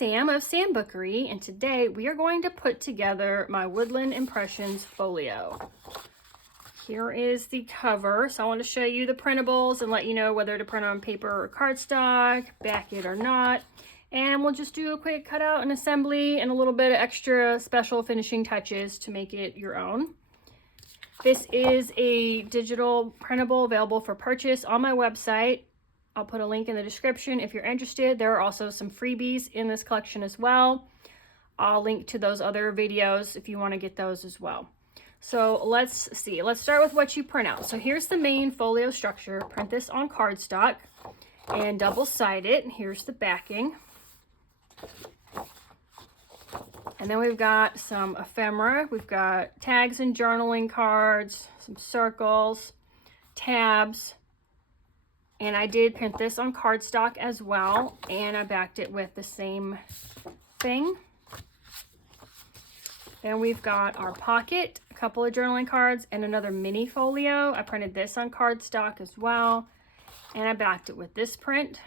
Sam of Sambookery, and today we are going to put together my Woodland Impressions Folio. Here is the cover. So I want to show you the printables and let you know whether to print on paper or cardstock, back it or not. And we'll just do a quick cutout and assembly and a little bit of extra special finishing touches to make it your own. This is a digital printable available for purchase on my website. I'll put a link in the description if you're interested. There are also some freebies in this collection as well. I'll link to those other videos if you want to get those as well. So let's see. Let's start with what you print out. So here's the main folio structure. Print this on cardstock and double-side it. Here's the backing. And then we've got some ephemera. We've got tags and journaling cards, some circles, tabs. And I did print this on cardstock as well, and I backed it with the same thing. Then we've got our pocket, a couple of journaling cards, and another mini folio. I printed this on cardstock as well, and I backed it with this print.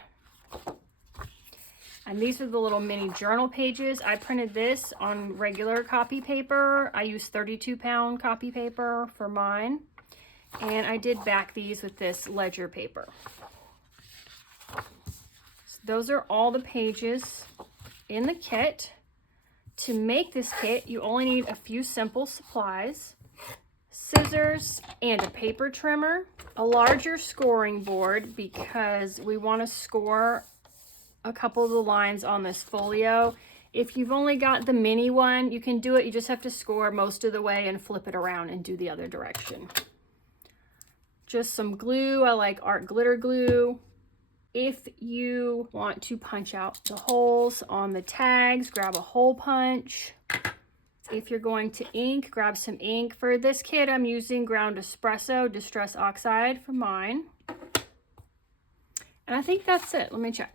And these are the little mini journal pages. I printed this on regular copy paper. I used 32-pound copy paper for mine. And I did back these with this ledger paper. So those are all the pages in the kit. To make this kit, you only need a few simple supplies: scissors and a paper trimmer, a larger scoring board because we want to score a couple of the lines on this folio. If you've only got the mini one, you can do it. You just have to score most of the way and flip it around and do the other direction. Just some glue. I like art glitter glue. If you want to punch out the holes on the tags, grab a hole punch. If you're going to ink, grab some ink. For this kit, I'm using ground espresso distress oxide for mine. And I think that's it. Let me check.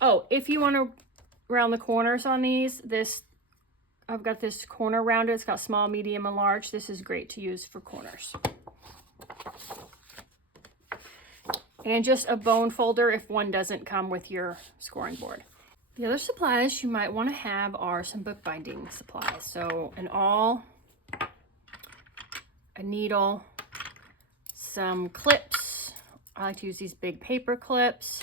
Oh, if you want to round the corners on these, I've got this corner rounder. It's got small, medium, and large. This is great to use for corners. And just a bone folder if one doesn't come with your scoring board. The other supplies you might want to have are some bookbinding supplies. So an awl, a needle, some clips. I like to use these big paper clips,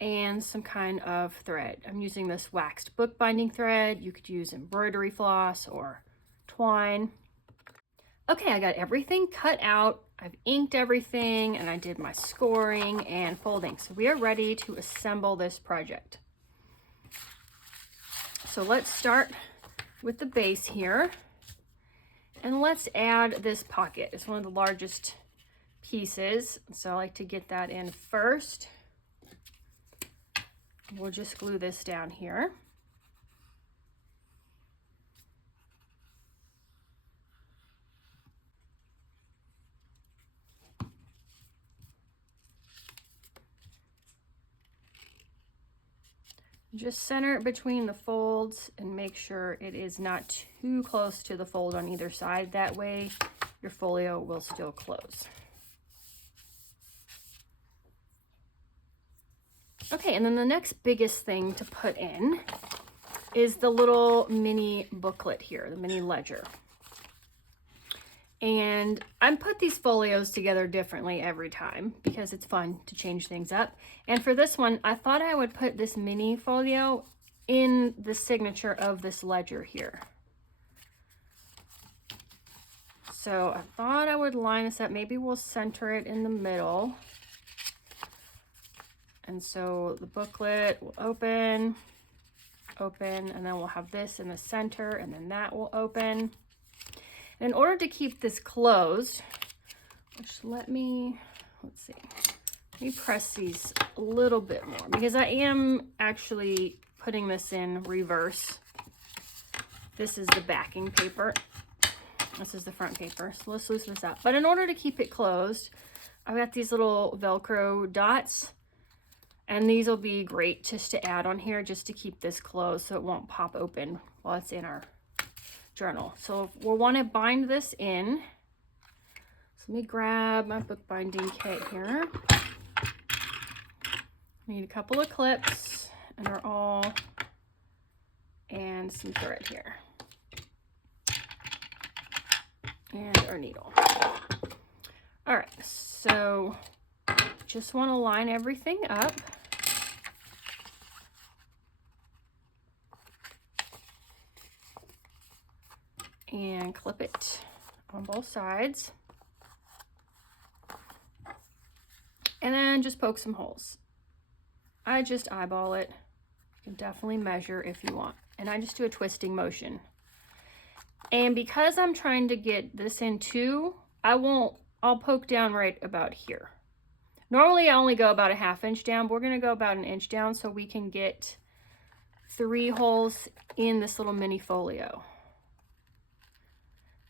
and some kind of thread. I'm using this waxed bookbinding thread. You could use embroidery floss or twine. Okay, I got everything cut out. I've inked everything, and I did my scoring and folding. So we are ready to assemble this project. So let's start with the base here. And let's add this pocket. It's one of the largest pieces, so I like to get that in first. We'll just glue this down here. Just center it between the folds and make sure it is not too close to the fold on either side. That way your folio will still close. Okay, and then the next biggest thing to put in is the little mini booklet here, the mini ledger. And I put these folios together differently every time because it's fun to change things up. And for this one, I thought I would put this mini folio in the signature of this ledger here. So I thought I would line this up. Maybe we'll center it in the middle. And so the booklet will open, and then we'll have this in the center, and then that will open. In order to keep this closed, which let me press these a little bit more because I am actually putting this in reverse. This is the backing paper. This is the front paper. So let's loosen this up. But in order to keep it closed, I've got these little Velcro dots, and these will be great just to add on here just to keep this closed so it won't pop open while it's in our journal. So we'll want to bind this in. So let me grab my bookbinding kit here. Need a couple of clips and our awl and some thread here. And our needle. All right, so just want to line everything up. And clip it on both sides. And then just poke some holes. I just eyeball it. You can definitely measure if you want. And I just do a twisting motion. And because I'm trying to get this in too, I'll poke down right about here. Normally I only go about a ½ inch down, but we're gonna go about 1 inch down so we can get 3 holes in this little mini folio.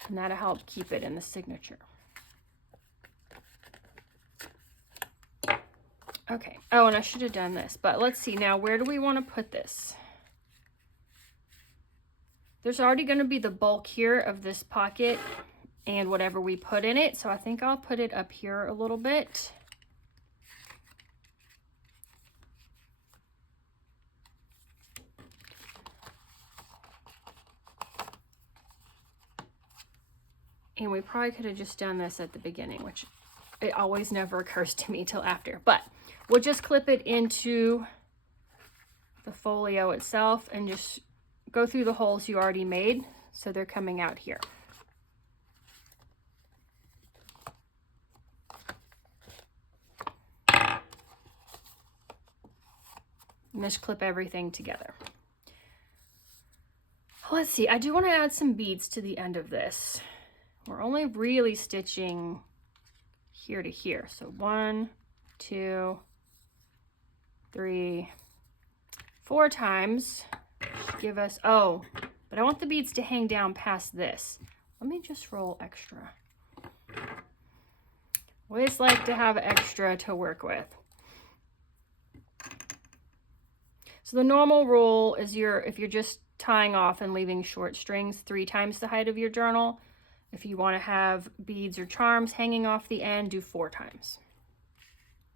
And that'll help keep it in the signature. Okay, oh, and I should have done this, but let's see now, where do we want to put this? There's already going to be the bulk here of this pocket and whatever we put in it, so I think I'll put it up here a little bit. And we probably could have just done this at the beginning, which it always never occurs to me till after. But we'll just clip it into the folio itself and just go through the holes you already made so they're coming out here. And just clip everything together. Let's see, I do want to add some beads to the end of this. We're only really stitching here to here. So 1, 2, 3, 4 times. Should give us, oh, but I want the beads to hang down past this. Let me just roll extra. Always like to have extra to work with. So the normal rule is if you're just tying off and leaving short strings, 3 times the height of your journal. If you want to have beads or charms hanging off the end, do 4 times.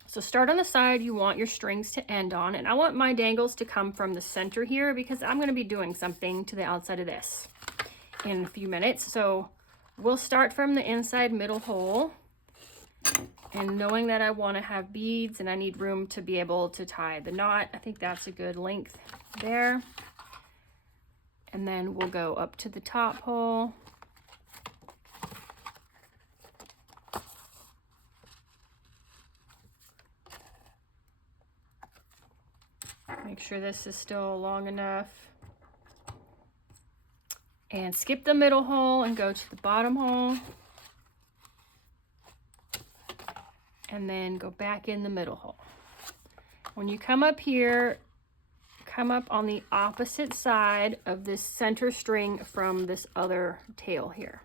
So start on the side you want your strings to end on, and I want my dangles to come from the center here because I'm going to be doing something to the outside of this in a few minutes. So we'll start from the inside middle hole, and knowing that I want to have beads and I need room to be able to tie the knot, I think that's a good length there. And then we'll go up to the top hole. Make sure this is still long enough. And skip the middle hole and go to the bottom hole. And then go back in the middle hole. When you come up here, come up on the opposite side of this center string from this other tail here.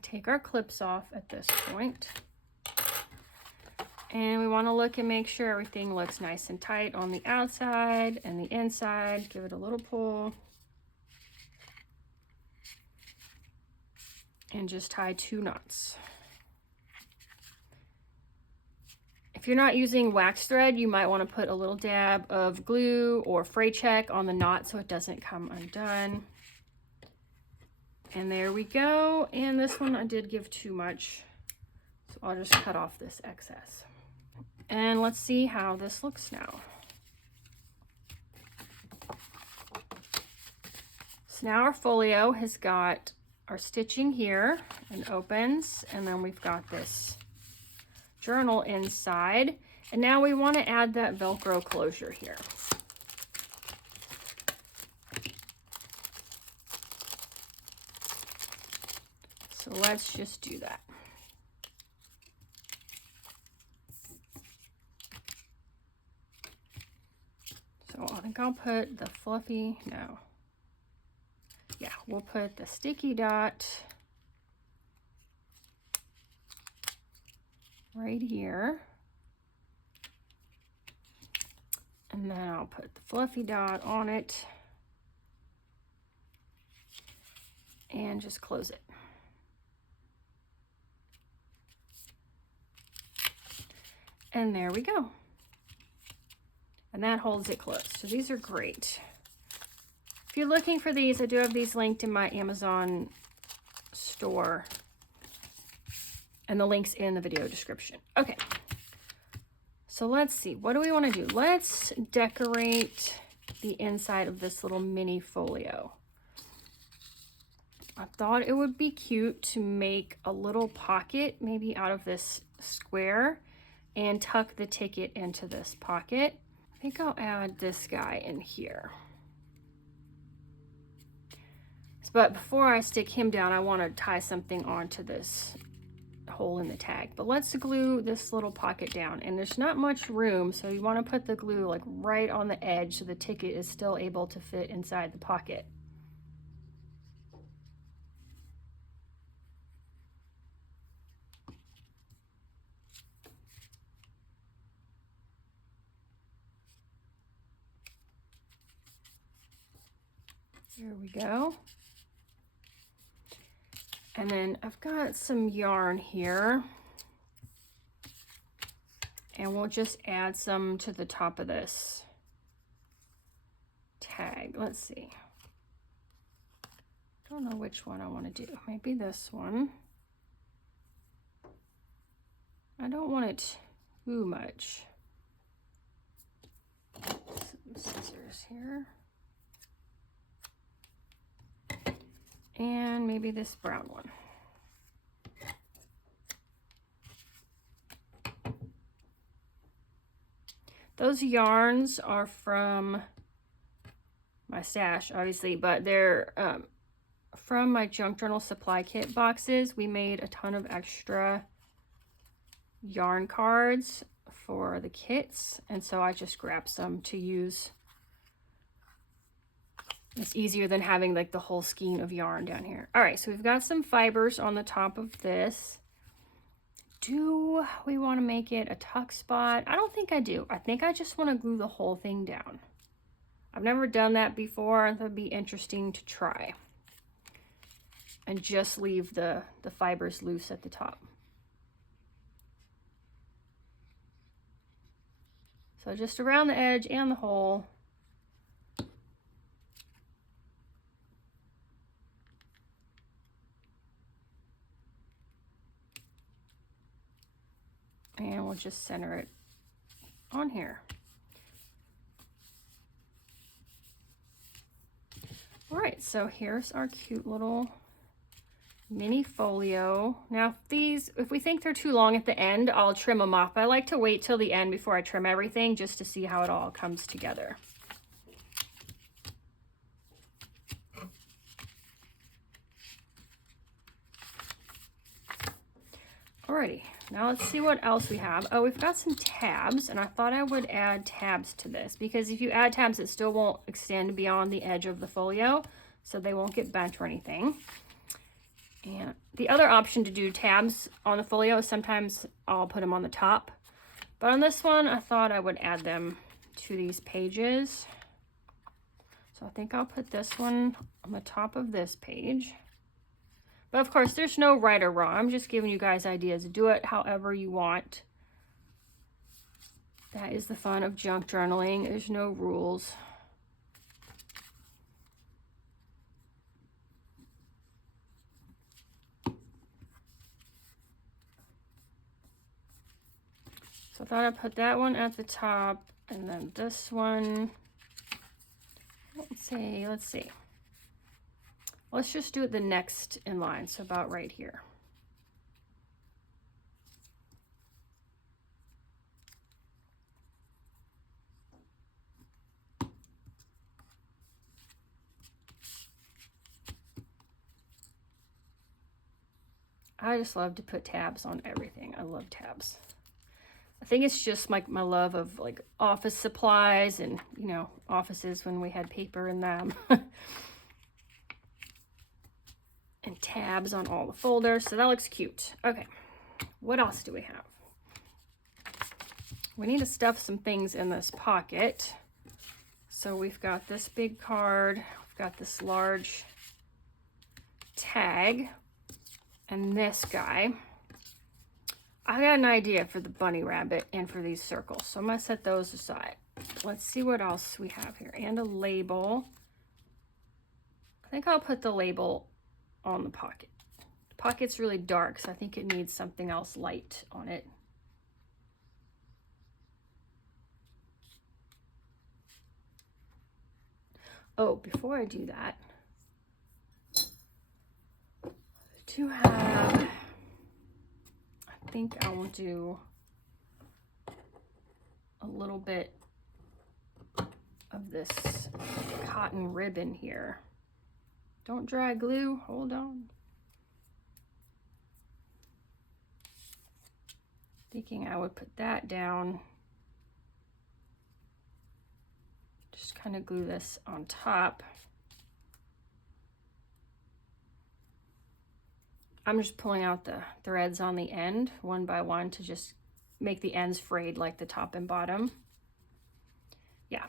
Take our clips off at this point. And we want to look and make sure everything looks nice and tight on the outside and the inside. Give it a little pull. And just tie 2 knots. If you're not using wax thread, you might want to put a little dab of glue or fray check on the knot so it doesn't come undone. And there we go. And this one I did give too much, so I'll just cut off this excess. And let's see how this looks now. So now our folio has got our stitching here and opens, and then we've got this journal inside. And now we want to add that Velcro closure here. So let's just do that. So I think I'll put the fluffy, no. Yeah, we'll put the sticky dot right here. And then I'll put the fluffy dot on it and just close it. And there we go. And that holds it closed. So these are great. If you're looking for these, I do have these linked in my Amazon store. And the link's in the video description. Okay. So let's see. What do we want to do? Let's decorate the inside of this little mini folio. I thought it would be cute to make a little pocket, maybe out of this square, and tuck the ticket into this pocket. I think I'll add this guy in here. But before I stick him down, I want to tie something onto this hole in the tag. But let's glue this little pocket down, and there's not much room, so you want to put the glue like right on the edge so the ticket is still able to fit inside the pocket. There we go. And then I've got some yarn here, and we'll just add some to the top of this tag. Let's see. Don't know which one I want to do. Maybe this one. I don't want it too much. Some scissors here. And maybe this brown one. Those yarns are from my stash, obviously, but they're from my junk journal supply kit boxes. We made a ton of extra yarn cards for the kits, and so I just grabbed some to use. It's easier than having like the whole skein of yarn down here. All right, so we've got some fibers on the top of this. Do we want to make it a tuck spot? I don't think I do. I think I just want to glue the whole thing down. I've never done that before. That'd be interesting to try. And just leave the fibers loose at the top. So just around the edge and the hole. And we'll just center it on here. All right, so here's our cute little mini folio. Now if we think they're too long at the end, I'll trim them off. I like to wait till the end before I trim everything just to see how it all comes together. Alrighty, now let's see what else we have. Oh, we've got some tabs, and I thought I would add tabs to this because if you add tabs, it still won't extend beyond the edge of the folio, so they won't get bent or anything. And the other option to do tabs on the folio is sometimes I'll put them on the top, but on this one, I thought I would add them to these pages. So I think I'll put this one on the top of this page. But of course, there's no right or wrong. I'm just giving you guys ideas. Do it however you want. That is the fun of junk journaling. There's no rules. So I thought I'd put that one at the top, and then this one. Let's see. Let's just do it the next in line, so about right here. I just love to put tabs on everything. I love tabs. I think it's just like my love of like office supplies and, you know, offices when we had paper in them. And tabs on all the folders, so that looks cute. Okay, what else do we have? We need to stuff some things in this pocket. So we've got this big card, we've got this large tag, and this guy. I got an idea for the bunny rabbit and for these circles, so I'm gonna set those aside. Let's see what else we have here. And a label. I think I'll put the label on the pocket. The pocket's really dark, so I think it needs something else light on it. Oh, before I do that, to have, I think I will do a little bit of this cotton ribbon here. Don't dry glue, hold on. Thinking I would put that down. Just kind of glue this on top. I'm just pulling out the threads on the end one by one to just make the ends frayed like the top and bottom. Yeah.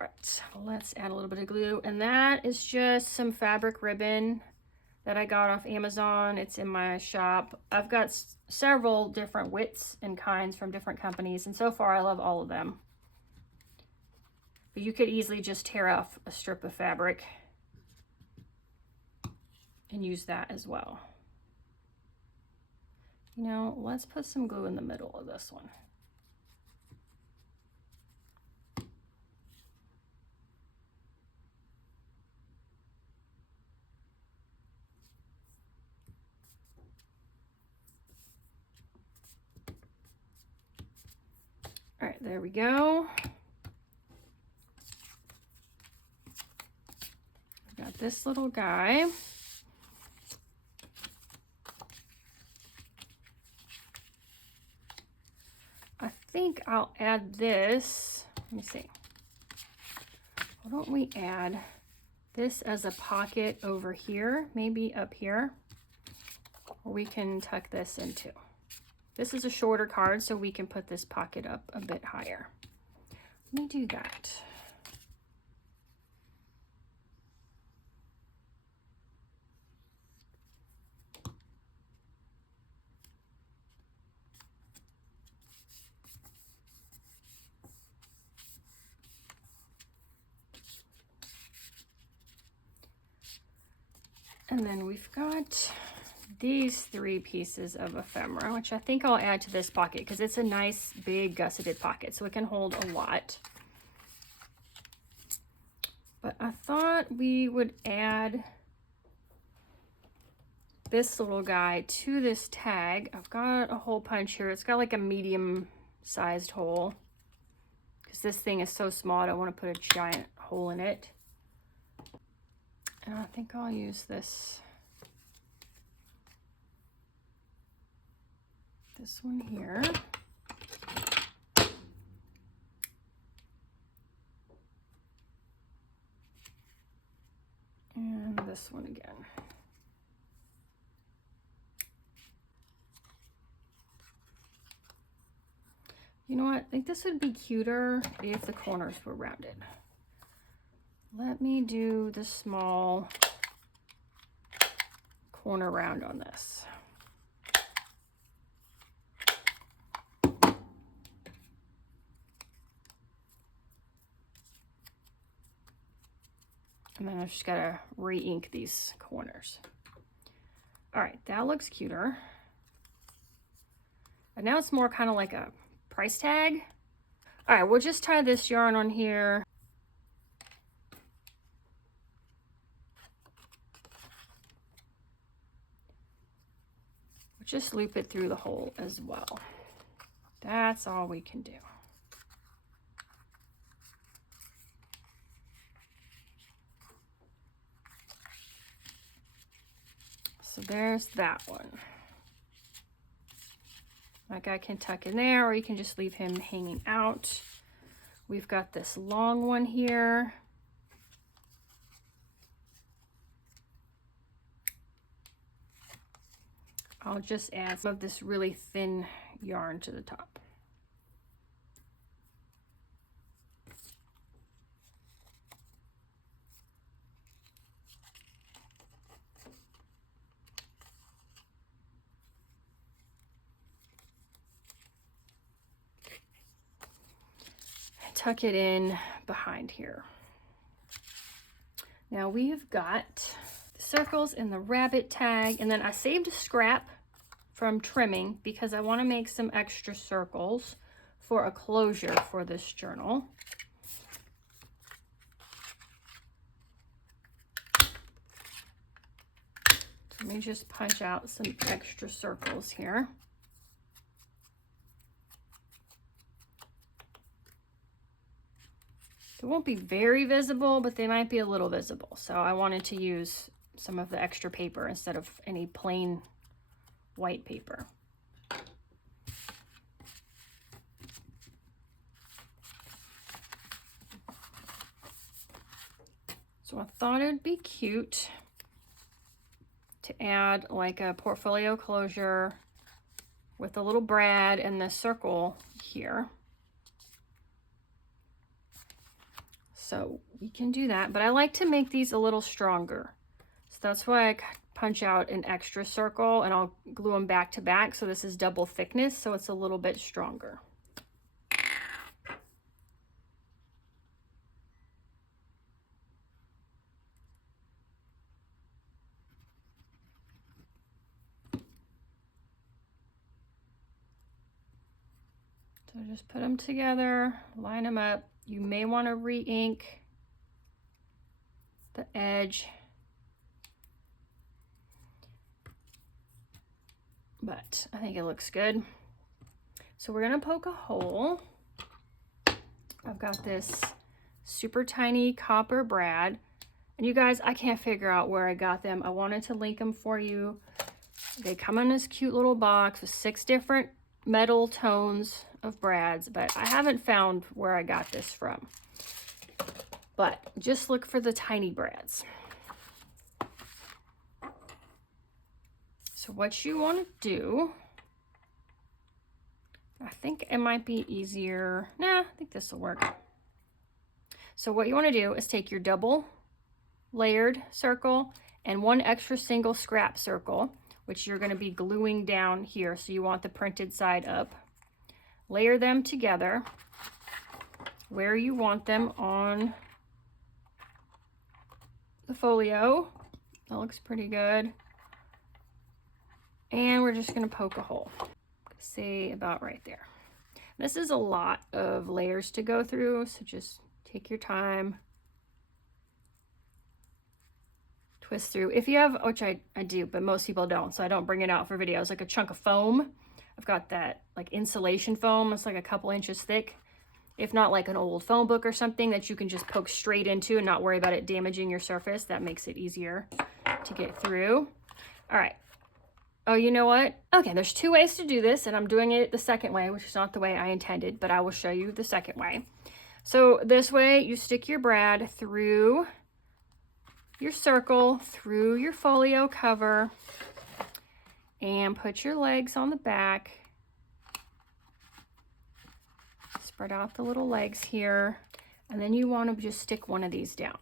All right, let's add a little bit of glue. And that is just some fabric ribbon that I got off Amazon. It's in my shop. I've got several different widths and kinds from different companies, and so far I love all of them. But you could easily just tear off a strip of fabric and use that as well. You know, let's put some glue in the middle of this one. All right, there we go. We've got this little guy. I think I'll add this. Let me see. Why don't we add this as a pocket over here, maybe up here, or we can tuck this into. This is a shorter card, so we can put this pocket up a bit higher. Let me do that. And then we've got these 3 pieces of ephemera, which I think I'll add to this pocket because it's a nice big gusseted pocket, so it can hold a lot. But I thought we would add this little guy to this tag. I've got a hole punch here. It's got like a medium-sized hole because this thing is so small. I don't want to put a giant hole in it. And I think I'll use this one here. And this one again. You know what? I think this would be cuter if the corners were rounded. Let me do the small corner round on this. And then I've just got to re-ink these corners. All right, that looks cuter. And now it's more kind of like a price tag. All right, we'll just tie this yarn on here. We'll just loop it through the hole as well. That's all we can do. So there's that one. That guy can tuck in there, or you can just leave him hanging out. We've got this long one here. I'll just add some of this really thin yarn to the top. tuck it in behind here. Now we have got the circles and the rabbit tag, and then I saved a scrap from trimming because I want to make some extra circles for a closure for this journal. So let me just punch out some extra circles here. They won't be very visible, but they might be a little visible. So I wanted to use some of the extra paper instead of any plain white paper. So I thought it'd be cute to add like a portfolio closure with a little brad and the circle here. So we can do that, but I like to make these a little stronger. So that's why I punch out an extra circle and I'll glue them back to back. So this is double thickness, so it's a little bit stronger. So just put them together, line them up. You may want to re-ink the edge, but I think it looks good. So we're gonna poke a hole. I've got this super tiny copper brad, and you guys, I can't figure out where I got them. I wanted to link them for you. They come in this cute little box with 6 different metal tones of brads, but I haven't found where I got this from. But just look for the tiny brads. So what you want to do, I think it might be easier. Nah, I think this will work. So what you want to do is take your double layered circle and 1 extra single scrap circle, which you're going to be gluing down here. So you want the printed side up. Layer them together where you want them on the folio. That looks pretty good. And we're just going to poke a hole. See, about right there. This is a lot of layers to go through, so just take your time. Twist through. If you have, which I do, but most people don't, so I don't bring it out for videos, like a chunk of foam. I've got that like insulation foam. It's like a couple inches thick. If not, like an old phone book or something that you can just poke straight into and not worry about it damaging your surface. That makes it easier to get through. All right. Oh, you know what? Okay, there's 2 ways to do this, and I'm doing it the second way, which is not the way I intended, but I will show you the second way. So this way, you stick your brad through your circle, through your folio cover, and put your legs on the back. Spread out the little legs here, and then you want to just stick one of these down.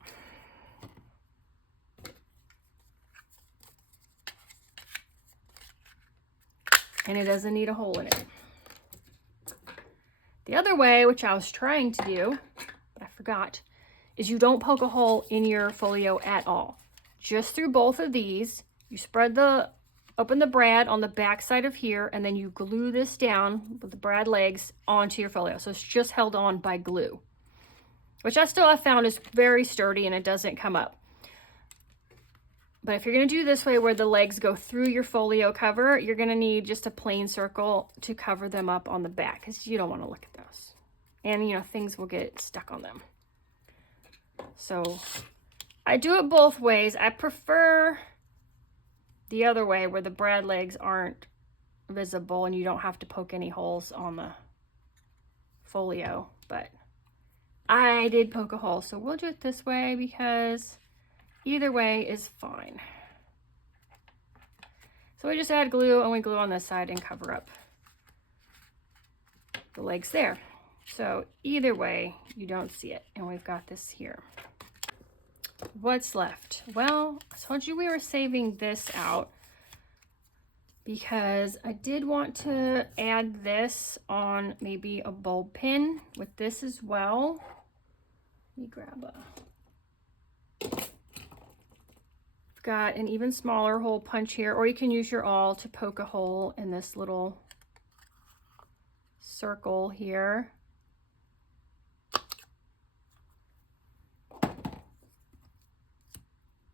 And it doesn't need a hole in it. The other way, which I was trying to do, but I forgot, is you don't poke a hole in your folio at all. Just through both of these, you open the brad on the back side of here, and then you glue this down with the brad legs onto your folio. So it's just held on by glue, which I found is very sturdy and it doesn't come up. But if you're going to do this way where the legs go through your folio cover, you're going to need just a plain circle to cover them up on the back because you don't want to look at those. And, you know, things will get stuck on them. So I do it both ways. I prefer the other way where the brad legs aren't visible and you don't have to poke any holes on the folio. But I did poke a hole, so we'll do it this way because either way is fine. So we just add glue and we glue on this side and cover up the legs there. So either way, you don't see it. And we've got this here. What's left? Well, I told you we were saving this out. because I did want to add this on maybe a bulb pin with this as well. Let me grab a... I've got an even smaller hole punch here, or you can use your awl to poke a hole in this little circle here.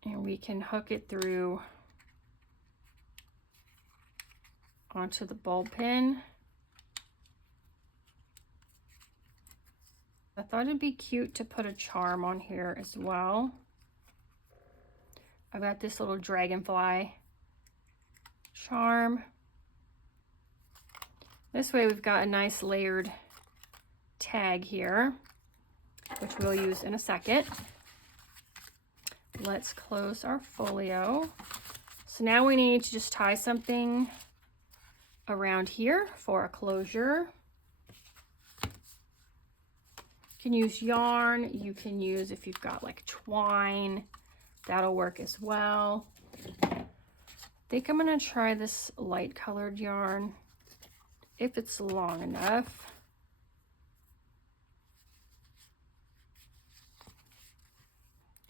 And we can hook it through onto the bulb pin. I thought it'd be cute to put a charm on here as well. I've got this little dragonfly charm. This way we've got a nice layered tag here, which we'll use in a second. Let's close our folio. So now we need to just tie something around here for a closure. You can use yarn, you can use, if you've got like twine, that'll work as well. I think I'm gonna try this light colored yarn if it's long enough.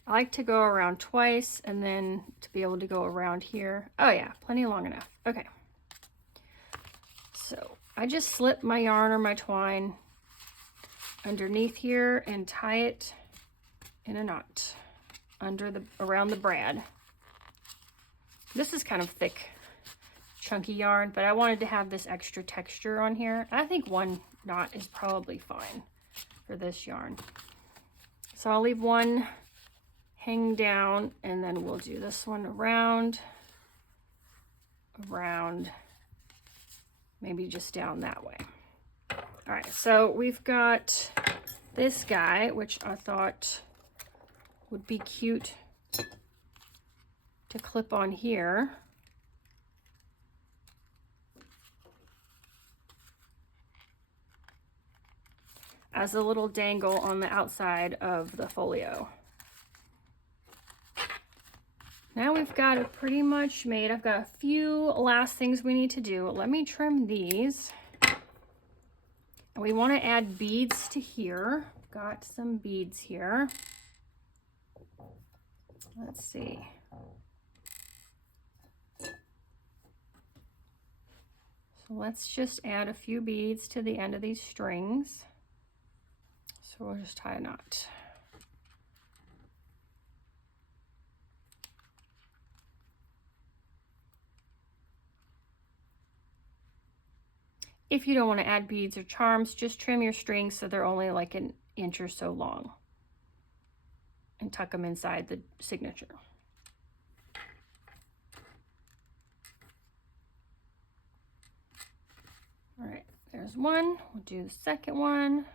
I like to go around twice and then to be able to go around here. Oh yeah, plenty long enough. Okay. So I just slip my yarn or my twine underneath here and tie it in a knot around the brad. This is kind of thick, chunky yarn, but I wanted to have this extra texture on here. I think one knot is probably fine for this yarn. So I'll leave one hang down, and then we'll do this one around, maybe just down that way. All right, so we've got this guy, which I thought would be cute to clip on here. As a little dangle on the outside of the folio. Now we've got it pretty much made. I've got a few last things we need to do. Let me trim these. And we want to add beads to here. Got some beads here. Let's see. So let's just add a few beads to the end of these strings. So we'll just tie a knot. If you don't want to add beads or charms, just trim your strings so they're only like an inch or so long and tuck them inside the signature. All right, there's one. We'll do the second one.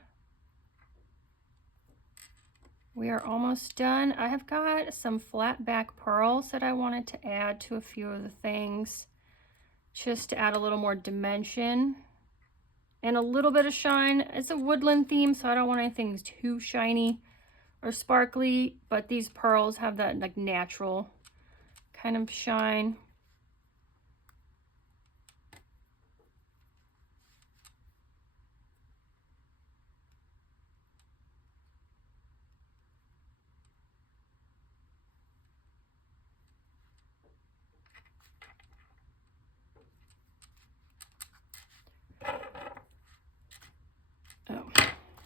We are almost done. I have got some flat back pearls that I wanted to add to a few of the things, just to add a little more dimension and a little bit of shine. It's a woodland theme, so I don't want anything too shiny or sparkly, but these pearls have that like natural kind of shine.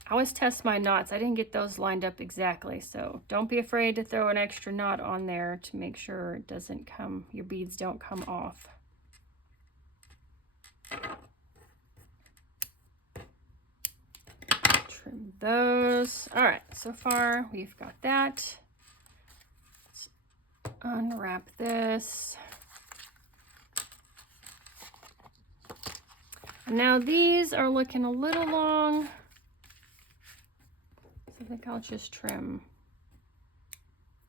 I always test my knots. I didn't get those lined up exactly, so don't be afraid to throw an extra knot on there to make sure it doesn't come, your beads don't come off. Trim those. All right, so far we've got that. Let's unwrap this. Now these are looking a little long. I think I'll just trim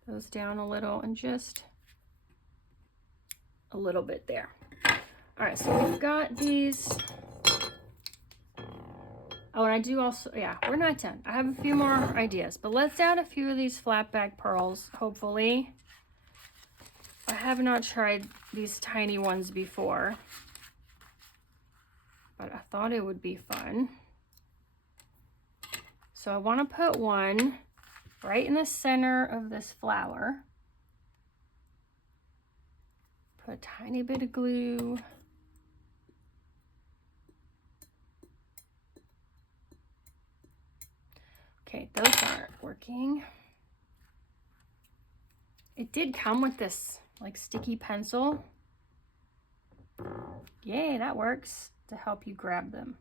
those down a little and just a little bit there. All right, so we've got these. Oh, and I do also, yeah, we're not done. I have a few more ideas, but let's add a few of these flat back pearls, hopefully. I have not tried these tiny ones before, but I thought it would be fun. So I want to put one right in the center of this flower. Put a tiny bit of glue. Okay, those aren't working. It did come with this like sticky pencil. Yay, that works to help you grab them.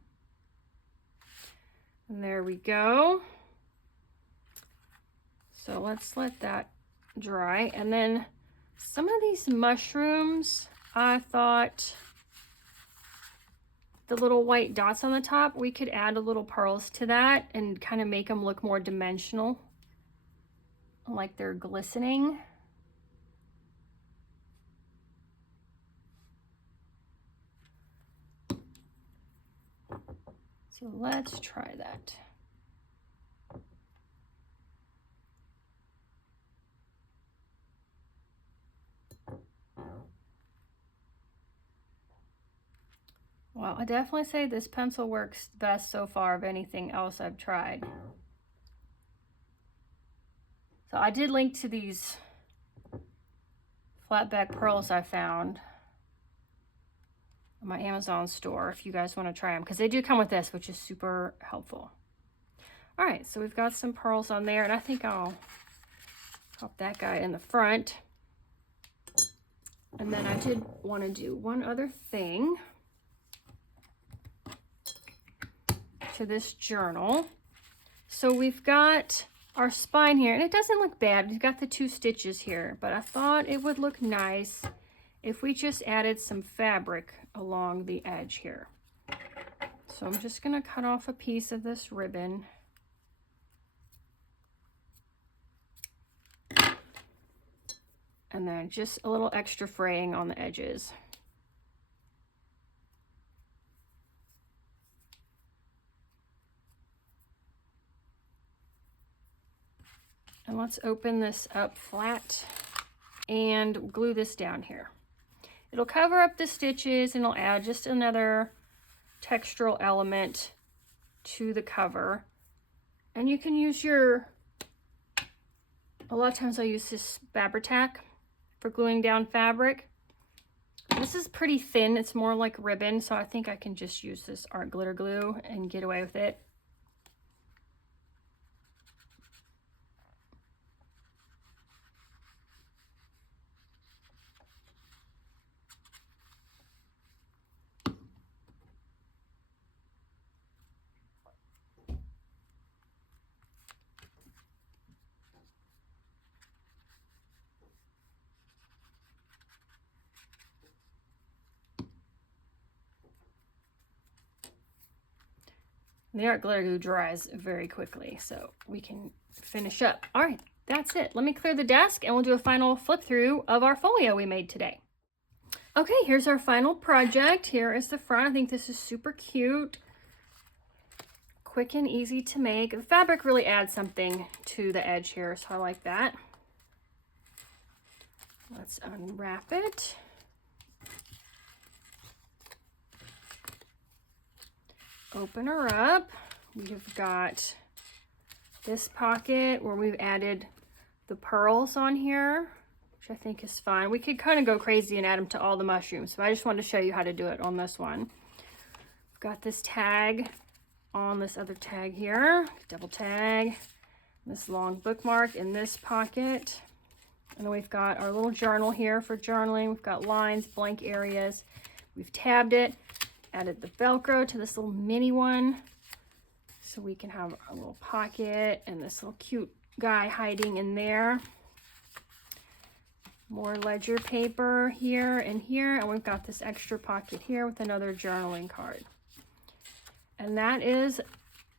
And there we go. So let's let that dry. And then some of these mushrooms, I thought the little white dots on the top, we could add a little pearls to that and kind of make them look more dimensional, like they're glistening. So let's try that. Well, I definitely say this pencil works best so far of anything else I've tried. So I did link to these flat back pearls I found on my Amazon store if you guys want to try them, because they do come with this, which is super helpful. All right, so we've got some pearls on there, and I think I'll pop that guy in the front. And then I did want to do one other thing to this journal. So we've got our spine here, and it doesn't look bad. We've got the 2 stitches here, but I thought it would look nice if we just added some fabric along the edge here. So I'm just going to cut off a piece of this ribbon. And then just a little extra fraying on the edges. And let's open this up flat and glue this down here. It'll cover up the stitches and it'll add just another textural element to the cover. And you can use a lot of times I use this Fabri-Tac for gluing down fabric. This is pretty thin, it's more like ribbon, so I think I can just use this art glitter glue and get away with it. The art glitter glue dries very quickly, so we can finish up. All right, that's it. Let me clear the desk and we'll do a final flip through of our folio we made today. Okay, here's our final project. Here is the front. I think this is super cute. Quick and easy to make. The fabric really adds something to the edge here, so I like that. Let's unwrap it. Open her up. We've got this pocket where we've added the pearls on here, which I think is fun. We could kind of go crazy and add them to all the mushrooms, but I just wanted to show you how to do it on this one. We've got this tag on this other tag here, double tag, this long bookmark in this pocket. And then we've got our little journal here for journaling. We've got lines, blank areas. We've tabbed it. Added the Velcro to this little mini one so we can have a little pocket and this little cute guy hiding in there. More ledger paper here and here, and we've got this extra pocket here with another journaling card. And that is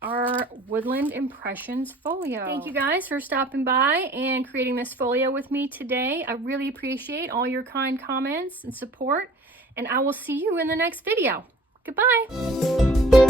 our Woodland Impressions Folio. Thank you guys for stopping by and creating this folio with me today. I really appreciate all your kind comments and support, and I will see you in the next video. Goodbye.